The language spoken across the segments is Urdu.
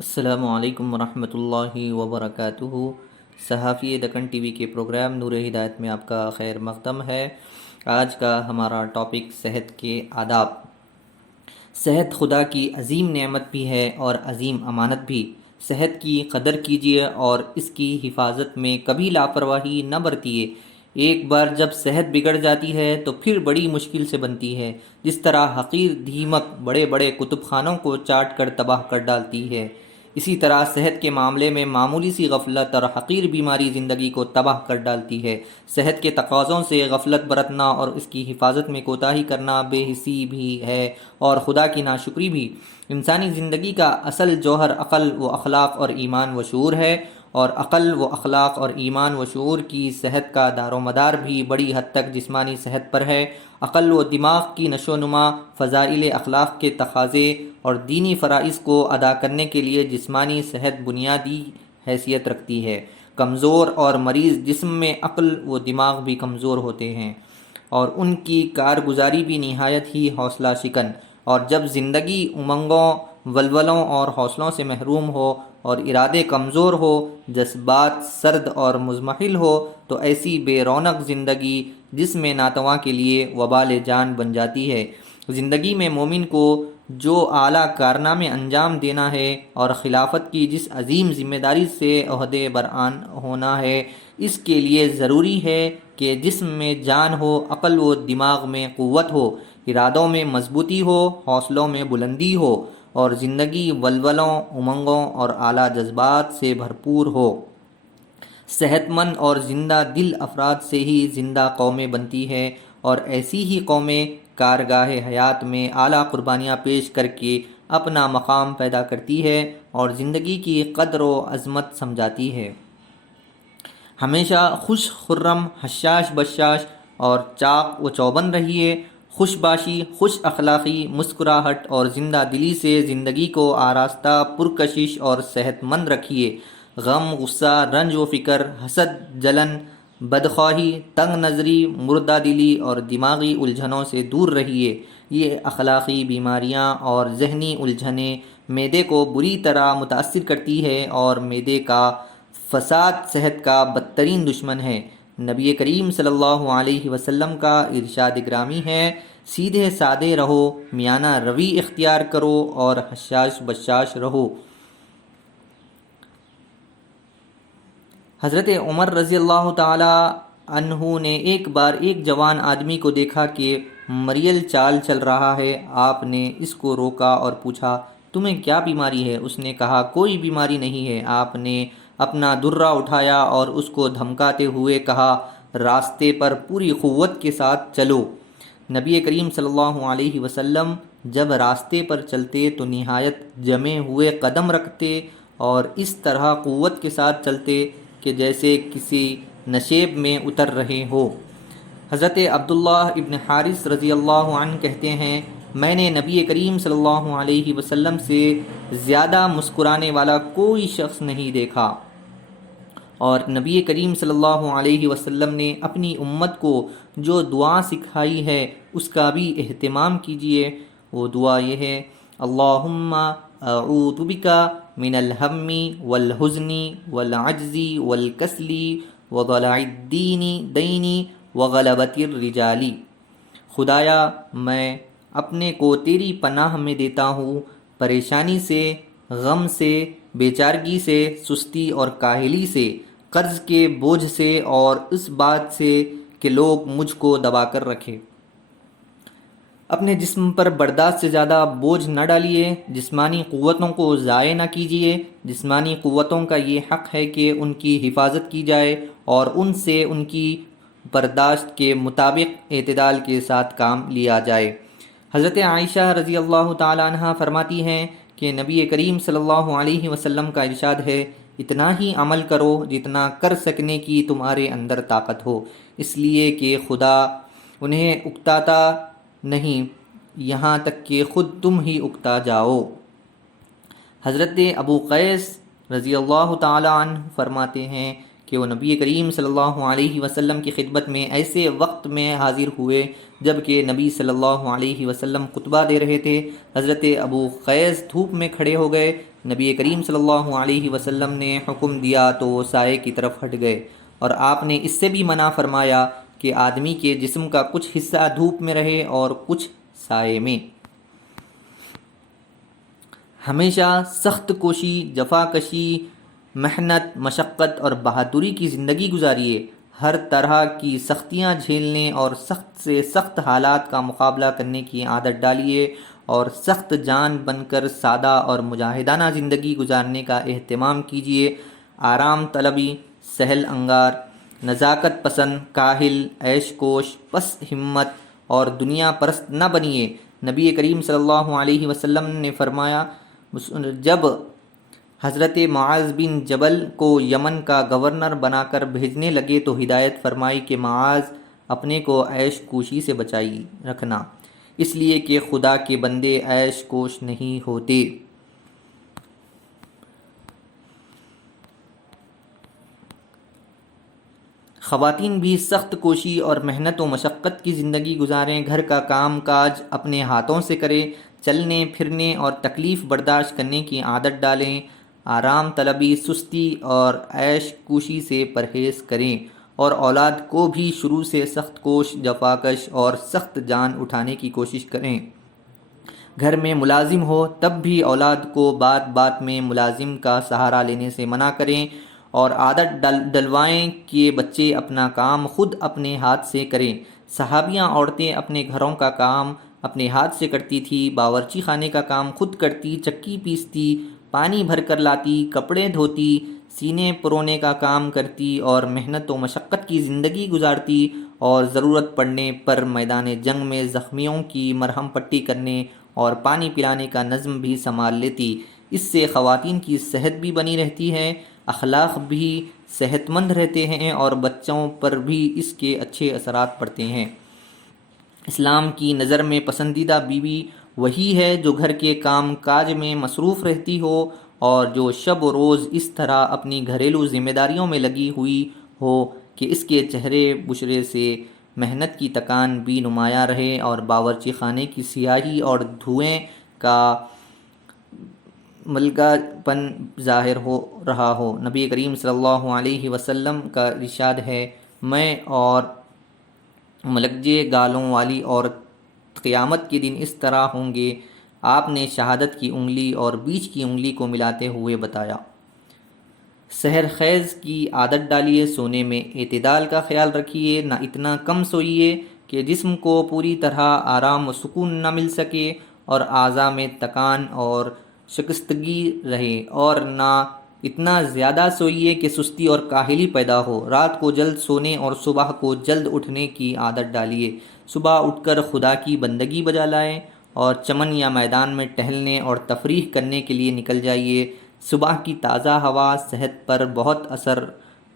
السلام علیکم ورحمۃ اللہ وبرکاتہ۔ صحافی دکن ٹی وی کے پروگرام نور ہدایت میں آپ کا خیر مقدم ہے۔ آج کا ہمارا ٹاپک صحت کے آداب۔ صحت خدا کی عظیم نعمت بھی ہے اور عظیم امانت بھی۔ صحت کی قدر کیجیے اور اس کی حفاظت میں کبھی لاپرواہی نہ برتیے۔ ایک بار جب صحت بگڑ جاتی ہے تو پھر بڑی مشکل سے بنتی ہے، جس طرح حقیر دیمک بڑے بڑے کتب خانوں کو چاٹ کر تباہ کر ڈالتی ہے، اسی طرح صحت کے معاملے میں معمولی سی غفلت اور حقیر بیماری زندگی کو تباہ کر ڈالتی ہے۔ صحت کے تقاضوں سے غفلت برتنا اور اس کی حفاظت میں کوتاہی کرنا بے حسی بھی ہے اور خدا کی ناشکری بھی۔ انسانی زندگی کا اصل جوہر عقل و اخلاق اور ایمان و شعور ہے، اور عقل و اخلاق اور ایمان و شعور کی صحت کا دار و مدار بھی بڑی حد تک جسمانی صحت پر ہے۔ عقل و دماغ کی نشو و نما فضائل اخلاق کے تقاضے اور دینی فرائض کو ادا کرنے کے لیے جسمانی صحت بنیادی حیثیت رکھتی ہے۔ کمزور اور مریض جسم میں عقل و دماغ بھی کمزور ہوتے ہیں اور ان کی کارگزاری بھی نہایت ہی حوصلہ شکن، اور جب زندگی امنگوں، ولولوں اور حوصلوں سے محروم ہو اور ارادے کمزور ہو، جذبات سرد اور مضمحل ہو، تو ایسی بے رونق زندگی جسم ناتواں کے لیے وبال جان بن جاتی ہے۔ زندگی میں مومن کو جو اعلیٰ کارنامے انجام دینا ہے اور خلافت کی جس عظیم ذمہ داری سے عہدے برآن ہونا ہے، اس کے لیے ضروری ہے کہ جسم میں جان ہو، عقل و دماغ میں قوت ہو، ارادوں میں مضبوطی ہو، حوصلوں میں بلندی ہو، اور زندگی ولولوں، امنگوں اور اعلیٰ جذبات سے بھرپور ہو۔ صحت مند اور زندہ دل افراد سے ہی زندہ قومیں بنتی ہیں، اور ایسی ہی قومیں کارگاہ حیات میں اعلیٰ قربانیاں پیش کر کے اپنا مقام پیدا کرتی ہے اور زندگی کی قدر و عظمت سمجھاتی ہے۔ ہمیشہ خوش خرم، حشاش بشاش اور چاق و چوبند رہیے۔ خوش باشی، خوش اخلاقی، مسکراہٹ اور زندہ دلی سے زندگی کو آراستہ، پرکشش اور صحت مند رکھیے۔ غم، غصہ، رنج و فکر، حسد، جلن، بدخواہی، تنگ نظری، مردہ دلی اور دماغی الجھنوں سے دور رہیے۔ یہ اخلاقی بیماریاں اور ذہنی الجھنیں معدے کو بری طرح متاثر کرتی ہے اور معدے کا فساد صحت کا بدترین دشمن ہے۔ نبی کریم صلی اللہ علیہ وسلم کا ارشاد گرامی ہے، سیدھے سادے رہو، میانہ روی اختیار کرو اور حشاش بشاش رہو۔ حضرت عمر رضی اللہ تعالی عنہ نے ایک بار ایک جوان آدمی کو دیکھا کہ مریل چال چل رہا ہے۔ آپ نے اس کو روکا اور پوچھا، تمہیں کیا بیماری ہے؟ اس نے کہا، کوئی بیماری نہیں ہے۔ آپ نے اپنا درہ اٹھایا اور اس کو دھمکاتے ہوئے کہا، راستے پر پوری قوت کے ساتھ چلو۔ نبی کریم صلی اللہ علیہ وسلم جب راستے پر چلتے تو نہایت جمے ہوئے قدم رکھتے اور اس طرح قوت کے ساتھ چلتے کہ جیسے کسی نشیب میں اتر رہے ہو۔ حضرت عبداللہ ابن حارث رضی اللہ عنہ کہتے ہیں، میں نے نبی کریم صلی اللہ علیہ وسلم سے زیادہ مسکرانے والا کوئی شخص نہیں دیکھا، اور نبی کریم صلی اللہ علیہ وسلم نے اپنی امت کو جو دعا سکھائی ہے اس کا بھی اہتمام کیجیے۔ وہ دعا یہ ہے، اللہم اعوذ بک من الہم والحزن والعجز والکسل وضلع الدین وغلبۃ الرجال۔ خدایا، میں اپنے کو تیری پناہ میں دیتا ہوں، پریشانی سے، غم سے، بیچارگی سے، سستی اور کاہلی سے، قرض کے بوجھ سے اور اس بات سے کہ لوگ مجھ کو دبا کر رکھے۔ اپنے جسم پر برداشت سے زیادہ بوجھ نہ ڈالیے، جسمانی قوتوں کو ضائع نہ کیجیے۔ جسمانی قوتوں کا یہ حق ہے کہ ان کی حفاظت کی جائے اور ان سے ان کی برداشت کے مطابق اعتدال کے ساتھ کام لیا جائے۔ حضرت عائشہ رضی اللہ تعالی عنہ فرماتی ہیں کہ نبی کریم صلی اللہ علیہ وسلم کا ارشاد ہے، اتنا ہی عمل کرو جتنا کر سکنے کی تمہارے اندر طاقت ہو، اس لیے کہ خدا انہیں اکتاتا نہیں یہاں تک کہ خود تم ہی اکتا جاؤ۔ حضرت ابو قیس رضی اللہ تعالی عنہ فرماتے ہیں کہ وہ نبی کریم صلی اللہ علیہ وسلم کی خدمت میں ایسے وقت میں حاضر ہوئے جب کہ نبی صلی اللہ علیہ وسلم خطبہ دے رہے تھے۔ حضرت ابو قیس دھوپ میں کھڑے ہو گئے نبی کریم صلی اللہ علیہ وسلم نے حکم دیا تو وہ سائے کی طرف ہٹ گئے، اور آپ نے اس سے بھی منع فرمایا کہ آدمی کے جسم کا کچھ حصہ دھوپ میں رہے اور کچھ سائے میں۔ ہمیشہ سخت کوشی، جفا کشی، محنت، مشقت اور بہادری کی زندگی گزاریے۔ ہر طرح کی سختیاں جھیلنے اور سخت سے سخت حالات کا مقابلہ کرنے کی عادت ڈالیے، اور سخت جان بن کر سادہ اور مجاہدانہ زندگی گزارنے کا اہتمام کیجیے۔ آرام طلبی، سہل انگار، نزاکت پسند، کاہل، عیش کوش، پس ہمت اور دنیا پرست نہ بنیے۔ نبی کریم صلی اللہ علیہ وسلم نے فرمایا، جب حضرت معاذ بن جبل کو یمن کا گورنر بنا کر بھیجنے لگے تو ہدایت فرمائی کہ معاذ اپنے کو عیش کوشی سے بچائی رکھنا، اس لیے کہ خدا کے بندے عیش کوش نہیں ہوتے۔ خواتین بھی سخت کوشی اور محنت و مشقت کی زندگی گزاریں، گھر کا کام کاج اپنے ہاتھوں سے کریں، چلنے پھرنے اور تکلیف برداشت کرنے کی عادت ڈالیں، آرام طلبی، سستی اور عیش کوشی سے پرہیز کریں، اور اولاد کو بھی شروع سے سخت کوش، جفاکش اور سخت جان اٹھانے کی کوشش کریں۔ گھر میں ملازم ہو تب بھی اولاد کو بات بات میں ملازم کا سہارا لینے سے منع کریں، اور عادت ڈلوائیں کہ بچے اپنا کام خود اپنے ہاتھ سے کریں۔ صحابیاں عورتیں اپنے گھروں کا کام اپنے ہاتھ سے کرتی تھی، باورچی خانے کا کام خود کرتی، چکی پیستی، پانی بھر کر لاتی، کپڑے دھوتی، سینے پرونے کا کام کرتی اور محنت و مشقت کی زندگی گزارتی، اور ضرورت پڑنے پر میدان جنگ میں زخمیوں کی مرہم پٹی کرنے اور پانی پلانے کا نظم بھی سنبھال لیتی۔ اس سے خواتین کی صحت بھی بنی رہتی ہے، اخلاق بھی صحت مند رہتے ہیں، اور بچوں پر بھی اس کے اچھے اثرات پڑتے ہیں۔ اسلام کی نظر میں پسندیدہ بیوی وہی ہے جو گھر کے کام کاج میں مصروف رہتی ہو، اور جو شب و روز اس طرح اپنی گھریلو ذمہ داریوں میں لگی ہوئی ہو کہ اس کے چہرے بشرے سے محنت کی تکان بھی نمایاں رہے، اور باورچی خانے کی سیاہی اور دھوئیں کا ملگا پن ظاہر ہو رہا ہو۔ نبی کریم صلی اللہ علیہ وسلم کا ارشاد ہے، میں اور ملگجے گالوں والی عورت قیامت کے دن اس طرح ہوں گے۔ آپ نے شہادت کی انگلی اور بیچ کی انگلی کو ملاتے ہوئے بتایا۔ سحر خیز کی عادت ڈالیے، سونے میں اعتدال کا خیال رکھیے، نہ اتنا کم سوئیے کہ جسم کو پوری طرح آرام و سکون نہ مل سکے، اور اعضاء میں تکان اور شکستگی رہے، اور نہ اتنا زیادہ سوئیے کہ سستی اور کاہلی پیدا ہو۔ رات کو جلد سونے اور صبح کو جلد اٹھنے کی عادت ڈالیے۔ صبح اٹھ کر خدا کی بندگی بجا لائیں، اور چمن یا میدان میں ٹہلنے اور تفریح کرنے کے لیے نکل جائیے۔ صبح کی تازہ ہوا صحت پر بہت اثر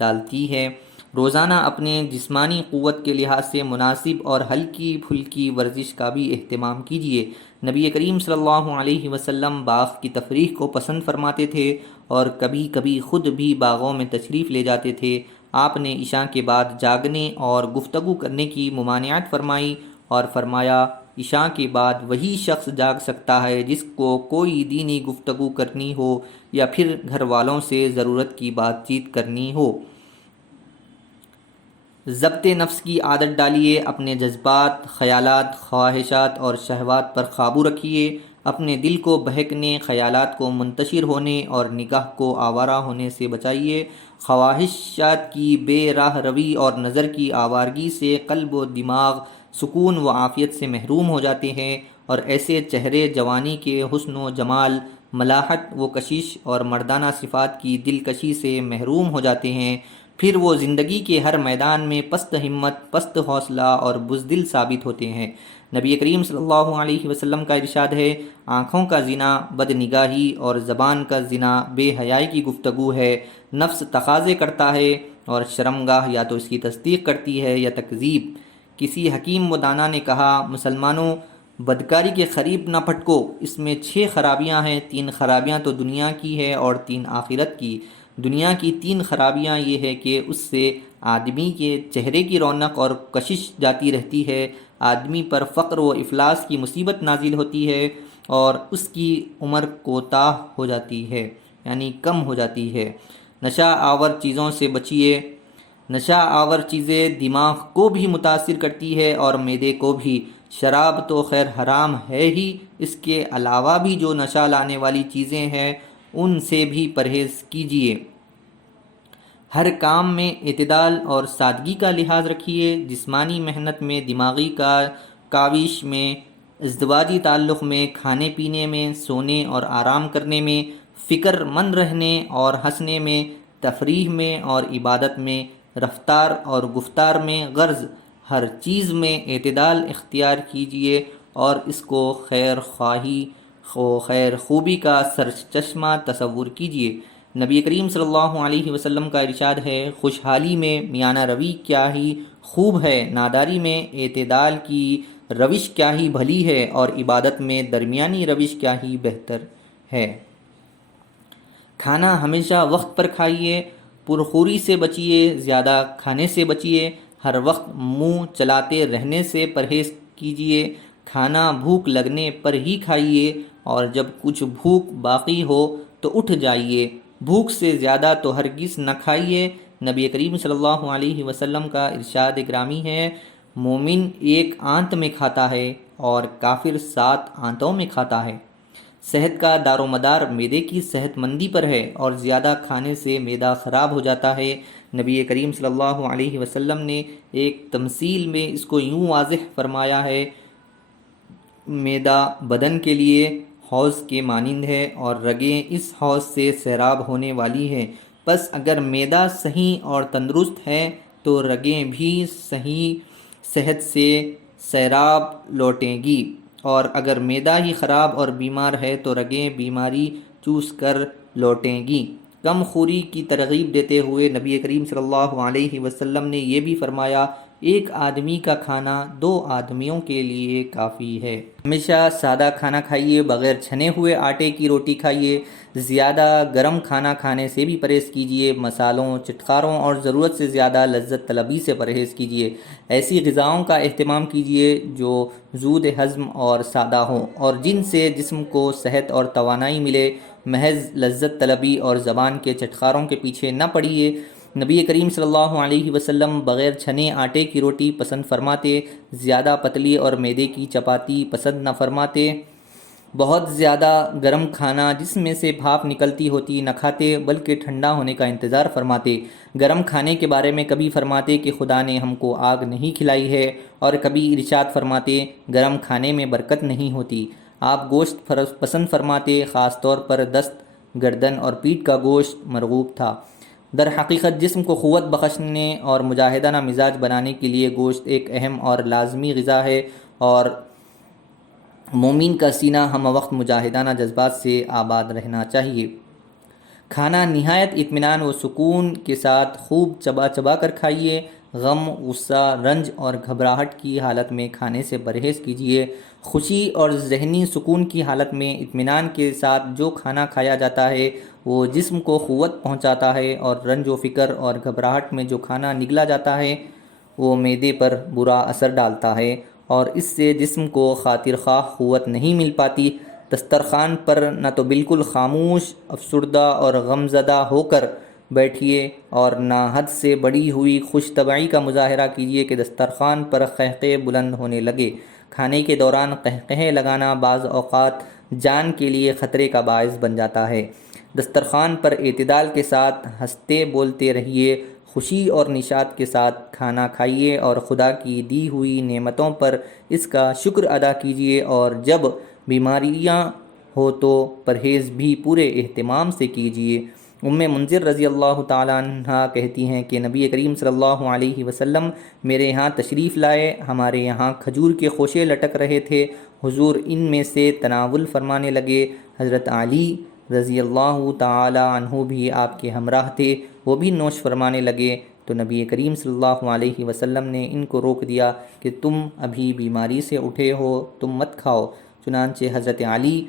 ڈالتی ہے۔ روزانہ اپنے جسمانی قوت کے لحاظ سے مناسب اور ہلکی پھلکی ورزش کا بھی اہتمام کیجیے۔ نبی کریم صلی اللہ علیہ وسلم باغ کی تفریح کو پسند فرماتے تھے، اور کبھی کبھی خود بھی باغوں میں تشریف لے جاتے تھے۔ آپ نے عشاء کے بعد جاگنے اور گفتگو کرنے کی ممانعت فرمائی، اور فرمایا، عشاء کے بعد وہی شخص جاگ سکتا ہے جس کو کوئی دینی گفتگو کرنی ہو یا پھر گھر والوں سے ضرورت کی بات چیت کرنی ہو۔ ضبط نفس کی عادت ڈالیے، اپنے جذبات، خیالات، خواہشات اور شہوات پر قابو رکھیے۔ اپنے دل کو بہکنے، خیالات کو منتشر ہونے اور نگاہ کو آوارہ ہونے سے بچائیے۔ خواہشات کی بے راہ روی اور نظر کی آوارگی سے قلب و دماغ سکون و عافیت سے محروم ہو جاتے ہیں، اور ایسے چہرے جوانی کے حسن و جمال، ملاحت و کشش اور مردانہ صفات کی دلکشی سے محروم ہو جاتے ہیں۔ پھر وہ زندگی کے ہر میدان میں پست ہمت، پست حوصلہ اور بزدل ثابت ہوتے ہیں۔ نبی کریم صلی اللہ علیہ وسلم کا ارشاد ہے، آنکھوں کا زنا بد نگاہی اور زبان کا زنا بے حیائی کی گفتگو ہے۔ نفس تقاضے کرتا ہے، اور شرمگاہ یا تو اس کی تصدیق کرتی ہے یا تکذیب۔ کسی حکیم و دانا نے کہا، مسلمانوں، بدکاری کے قریب نہ پھٹکو، اس میں 6 خرابیاں ہیں۔ 3 خرابیاں تو دنیا کی ہے اور 3 آخرت کی۔ دنیا کی 3 خرابیاں یہ ہے کہ اس سے آدمی کے چہرے کی رونق اور کشش جاتی رہتی ہے، آدمی پر فقر و افلاس کی مصیبت نازل ہوتی ہے، اور اس کی عمر کوتاہ ہو جاتی ہے، یعنی کم ہو جاتی ہے۔ نشہ آور چیزوں سے بچیے۔ نشہ آور چیزیں دماغ کو بھی متاثر کرتی ہے اور معدے کو بھی۔ شراب تو خیر حرام ہے ہی، اس کے علاوہ بھی جو نشہ لانے والی چیزیں ہیں ان سے بھی پرہیز کیجیے۔ ہر کام میں اعتدال اور سادگی کا لحاظ رکھیے، جسمانی محنت میں، دماغی کاوش میں، ازدواجی تعلق میں، کھانے پینے میں، سونے اور آرام کرنے میں، فکر مند رہنے اور ہنسنے میں، تفریح میں اور عبادت میں، رفتار اور گفتار میں، غرض ہر چیز میں اعتدال اختیار کیجیے اور اس کو خیر خواہی خیر خوبی کا سرچشمہ تصور کیجیے۔ نبی کریم صلی اللہ علیہ وسلم کا ارشاد ہے، خوشحالی میں میانہ روی کیا ہی خوب ہے، ناداری میں اعتدال کی روش کیا ہی بھلی ہے، اور عبادت میں درمیانی روش کیا ہی بہتر ہے۔ کھانا ہمیشہ وقت پر کھائیے، پرخوری سے بچیے، زیادہ کھانے سے بچیے، ہر وقت منہ چلاتے رہنے سے پرہیز کیجیے، کھانا بھوک لگنے پر ہی کھائیے، اور جب کچھ بھوک باقی ہو تو اٹھ جائیے، بھوک سے زیادہ تو ہرگز نہ کھائیے۔ نبی کریم صلی اللہ علیہ وسلم کا ارشاد گرامی ہے، مومن ایک آنت میں کھاتا ہے اور کافر 7 آنتوں میں کھاتا ہے۔ صحت کا دار و مدار معدے کی صحت مندی پر ہے، اور زیادہ کھانے سے معدہ خراب ہو جاتا ہے۔ نبی کریم صلی اللہ علیہ وسلم نے ایک تمثیل میں اس کو یوں واضح فرمایا ہے، معدہ بدن کے لیے حوض کے مانند ہے اور رگیں اس حوض سے سیراب ہونے والی ہیں، پس اگر معدہ صحیح اور تندرست ہے تو رگیں بھی صحیح صحت سے سیراب لوٹیں گی، اور اگر معدہ ہی خراب اور بیمار ہے تو رگیں بیماری چوس کر لوٹیں گی۔ کم خوری کی ترغیب دیتے ہوئے نبی کریم صلی اللہ علیہ وسلم نے یہ بھی فرمایا، ایک آدمی کا کھانا 2 آدمیوں کے لیے کافی ہے۔ ہمیشہ سادہ کھانا کھائیے، بغیر چھنے ہوئے آٹے کی روٹی کھائیے، زیادہ گرم کھانا کھانے سے بھی پرہیز کیجیے، مسالوں، چٹخاروں اور ضرورت سے زیادہ لذت طلبی سے پرہیز کیجیے۔ ایسی غذاؤں کا اہتمام کیجیے جو زود ہضم اور سادہ ہوں اور جن سے جسم کو صحت اور توانائی ملے۔ محض لذت طلبی اور زبان کے چٹخاروں کے پیچھے نہ پڑیے۔ نبی کریم صلی اللہ علیہ وسلم بغیر چھنے آٹے کی روٹی پسند فرماتے، زیادہ پتلی اور میدے کی چپاتی پسند نہ فرماتے، بہت زیادہ گرم کھانا جس میں سے بھاپ نکلتی ہوتی نہ کھاتے، بلکہ ٹھنڈا ہونے کا انتظار فرماتے۔ گرم کھانے کے بارے میں کبھی فرماتے کہ خدا نے ہم کو آگ نہیں کھلائی ہے، اور کبھی ارشاد فرماتے گرم کھانے میں برکت نہیں ہوتی۔ آپ گوشت پسند فرماتے، خاص طور پر دست، گردن اور پیٹھ کا گوشت مرغوب تھا۔ در حقیقت جسم کو قوت بخشنے اور مجاہدانہ مزاج بنانے کے لیے گوشت ایک اہم اور لازمی غذا ہے، اور مومن کا سینہ ہم وقت مجاہدانہ جذبات سے آباد رہنا چاہیے۔ کھانا نہایت اطمینان و سکون کے ساتھ خوب چبا چبا کر کھائیے۔ غم، غصہ، رنج اور گھبراہٹ کی حالت میں کھانے سے پرہیز کیجیے۔ خوشی اور ذہنی سکون کی حالت میں اطمینان کے ساتھ جو کھانا کھایا جاتا ہے وہ جسم کو قوت پہنچاتا ہے، اور رنج و فکر اور گھبراہٹ میں جو کھانا نگلا جاتا ہے وہ معدے پر برا اثر ڈالتا ہے، اور اس سے جسم کو خاطر خواہ قوت نہیں مل پاتی۔ دسترخوان پر نہ تو بالکل خاموش، افسردہ اور غم زدہ ہو کر بیٹھیے، اور نہ حد سے بڑھی ہوئی خوش طبعی کا مظاہرہ کیجیے کہ دسترخوان پر قہقہے بلند ہونے لگے۔ کھانے کے دوران قہقہے لگانا بعض اوقات جان کے لیے خطرے کا باعث بن جاتا ہے۔ دسترخوان پر اعتدال کے ساتھ ہنستے بولتے رہیے، خوشی اور نشاط کے ساتھ کھانا کھائیے، اور خدا کی دی ہوئی نعمتوں پر اس کا شکر ادا کیجیے، اور جب بیماریاں ہو تو پرہیز بھی پورے اہتمام سے کیجیے۔ منذر رضی اللہ تعالیٰ عنہ کہتی ہیں کہ نبی کریم صلی اللہ علیہ وسلم میرے یہاں تشریف لائے، ہمارے یہاں کھجور کے خوشے لٹک رہے تھے، حضور ان میں سے تناول فرمانے لگے۔ حضرت علی رضی اللہ تعالیٰ عنہ بھی آپ کے ہمراہ تھے، وہ بھی نوش فرمانے لگے، تو نبی کریم صلی اللہ علیہ وسلم نے ان کو روک دیا کہ تم ابھی بیماری سے اٹھے ہو، تم مت کھاؤ۔ چنانچہ حضرت علی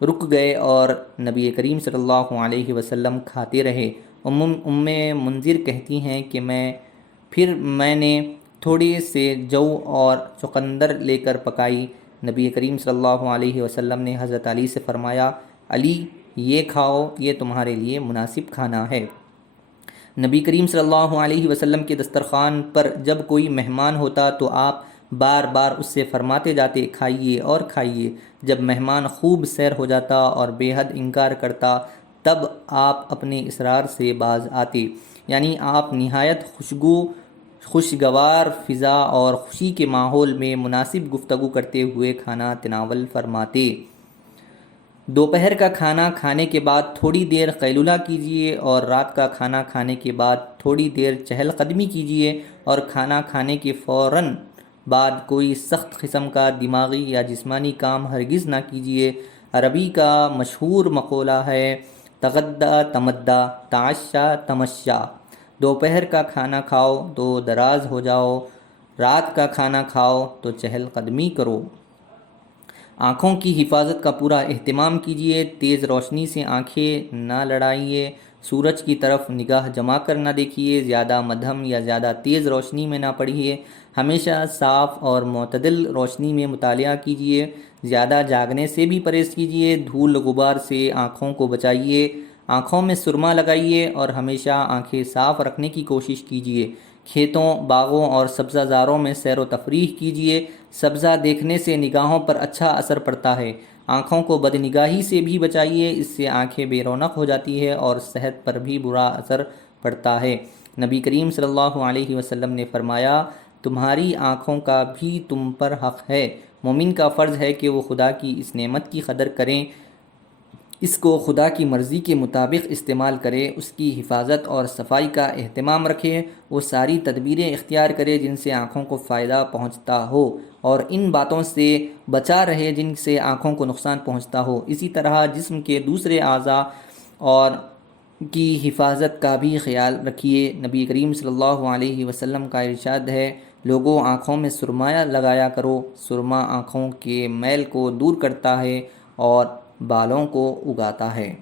رک گئے اور نبی کریم صلی اللہ علیہ وسلم کھاتے رہے۔ منذر کہتی ہیں کہ میں نے تھوڑے سے جو اور چقندر لے کر پکائی، نبی کریم صلی اللہ علیہ وسلم نے حضرت علی سے فرمایا، علی یہ کھاؤ، یہ تمہارے لیے مناسب کھانا ہے۔ نبی کریم صلی اللہ علیہ وسلم کے دسترخوان پر جب کوئی مہمان ہوتا تو آپ بار بار اس سے فرماتے جاتے، کھائیے اور کھائیے۔ جب مہمان خوب سیر ہو جاتا اور بے حد انکار کرتا تب آپ اپنے اصرار سے باز آتے، یعنی آپ نہایت خوشگوار فضا اور خوشی کے ماحول میں مناسب گفتگو کرتے ہوئے کھانا تناول فرماتے۔ دوپہر کا کھانا کھانے کے بعد تھوڑی دیر قیلولہ کیجیے اور رات کا کھانا کھانے کے بعد تھوڑی دیر چہل قدمی کیجیے، اور کھانا کھانے کے فوراً بعد کوئی سخت قسم کا دماغی یا جسمانی کام ہرگز نہ کیجیے۔ عربی کا مشہور مقولہ ہے، تغدی تمدّا، تعشا تمشا۔ دوپہر کا کھانا کھاؤ تو دراز ہو جاؤ، رات کا کھانا کھاؤ تو چہل قدمی کرو۔ آنکھوں کی حفاظت کا پورا اہتمام کیجیے، تیز روشنی سے آنکھیں نہ لڑائیے، سورج کی طرف نگاہ جما کر نہ دیکھیے، زیادہ مدھم یا زیادہ تیز روشنی میں نہ پڑھیے، ہمیشہ صاف اور معتدل روشنی میں مطالعہ کیجیے، زیادہ جاگنے سے بھی پرہیز کیجیے، دھول غبار سے آنکھوں کو بچائیے، آنکھوں میں سرما لگائیے اور ہمیشہ آنکھیں صاف رکھنے کی کوشش کیجیے۔ کھیتوں، باغوں اور سبزہ زاروں میں سیر و تفریح کیجیے، سبزہ دیکھنے سے نگاہوں پر اچھا اثر پڑتا ہے۔ آنکھوں کو بدنگاہی سے بھی بچائیے، اس سے آنکھیں بے رونق ہو جاتی ہے اور صحت پر بھی برا اثر پڑتا ہے۔ نبی کریم صلی اللہ علیہ وسلم نے فرمایا، تمہاری آنکھوں کا بھی تم پر حق ہے۔ مومن کا فرض ہے کہ وہ خدا کی اس نعمت کی قدر کریں، اس کو خدا کی مرضی کے مطابق استعمال کرے، اس کی حفاظت اور صفائی کا اہتمام رکھے، وہ ساری تدبیریں اختیار کرے جن سے آنکھوں کو فائدہ پہنچتا ہو، اور ان باتوں سے بچا رہے جن سے آنکھوں کو نقصان پہنچتا ہو۔ اسی طرح جسم کے دوسرے اعضاء اور کی حفاظت کا بھی خیال رکھیے۔ نبی کریم صلی اللہ علیہ وسلم کا ارشاد ہے، لوگوں آنکھوں میں سرما لگایا کرو، سرما آنکھوں کے میل کو دور کرتا ہے اور بالوں کو اگاتا ہے۔